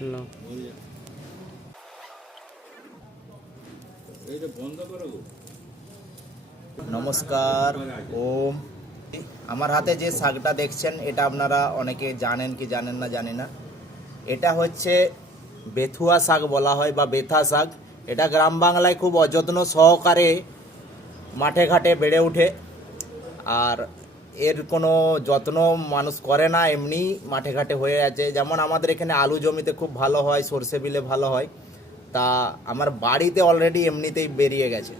লো। নমস্কার। ওম। আমার হাতে যে শাকটা দেখছেন এটা আপনারা অনেকে জানেন কি জানেন না জানি না। এটা হচ্ছে বেথুয়া শাক বলা হয় বা বেথা শাক। এটা গ্রাম বাংলায় খুব অযত্ন সহকারে মাঠে ঘাটে বেড়ে ওঠে, আর এর কোনো যত্ন মানুষ করে না, এমনি মাঠে ঘাটে হয়ে আছে। যেমন আমাদের এখানে আলু জমিতে খুব ভালো হয়, সর্ষে বিলে ভালো হয়, তা আমার বাড়িতে অলরেডি এমনিতেই বেরিয়ে গেছে।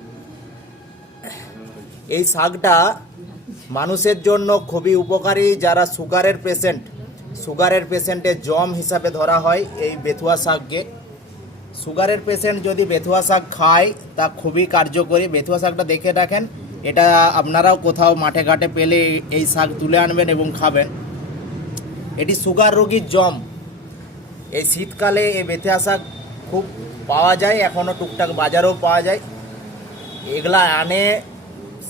এই শাকটা মানুষের জন্য খুবই উপকারী। যারা সুগারের পেশেন্টের জম হিসাবে ধরা হয় এই বেথুয়া শাককে। সুগারের পেশেন্ট যদি বেথুয়া শাক খায় তা খুবই কার্যকরী। বেথুয়া শাকটা দেখে রাখেন, এটা আপনারাও কোথাও মাঠে ঘাটে পেলে এই শাক তুলে আনবেন এবং খাবেন। এটি সুগার রোগীর জম। এই শীতকালে এই বেথুয়া শাক খুব পাওয়া যায়, এখনও টুকটাক বাজারেও পাওয়া যায়। এগুলা আনে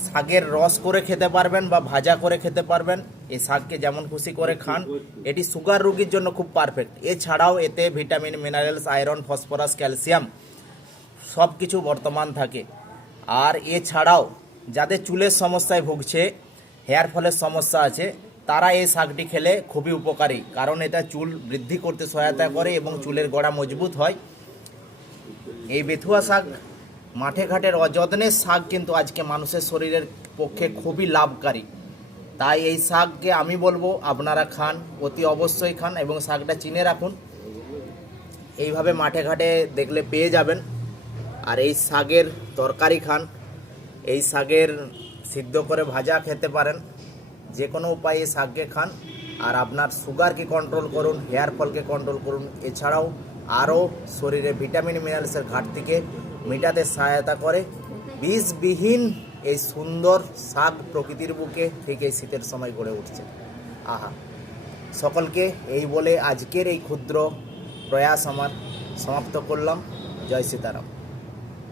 শাকের রস করে খেতে পারবেন বা ভাজা করে খেতে পারবেন। এই শাককে যেমন খুশি করে খান। এটি সুগার রোগীর জন্য খুব পারফেক্ট। এছাড়াও এতে vitamin, minerals, iron, phosphorus, calcium সব কিছু বর্তমান থাকে। আর এছাড়াও যাদের চুলের সমস্যায় ভুগছে, হেয়ার ফলের সমস্যা আছে, তারা এই শাকটি খেলে খুবই উপকারী, কারণ এটা চুল বৃদ্ধি করতে সহায়তা করে এবং চুলের গোড়া মজবুত হয়। এই বেথুয়া শাক মাঠে ঘাটের অযত্নের শাক কিন্তু আজকে মানুষের শরীরের পক্ষে খুবই লাভকারী। তাই এই শাককে আমি বলবো আপনারা খান, অতি অবশ্যই খান এবং শাকটা চিনে রাখুন। এইভাবে মাঠে ঘাটে দেখলে পেয়ে যাবেন। আর এই শাকের তরকারি খান, এই শাকের সিদ্ধ করে ভাজা খেতে পারেন, যে কোনো উপায়ে শাককে খান। আর আপনার সুগারকে কন্ট্রোল করুন, হেয়ার ফলকে কন্ট্রোল করুন। এছাড়াও আরও শরীরে ভিটামিন মিনারেলসের ঘাটতিকে মেটাতে সহায়তা করে। বিষবিহীন এই সুন্দর শাক প্রকৃতির বুকে ঠিক এই শীতের সময় গড়ে উঠছে। আহা, সকলকে এই বলে আজকের এই ক্ষুদ্র প্রয়াস আমার সমাপ্ত করলাম। জয় সীতারাম।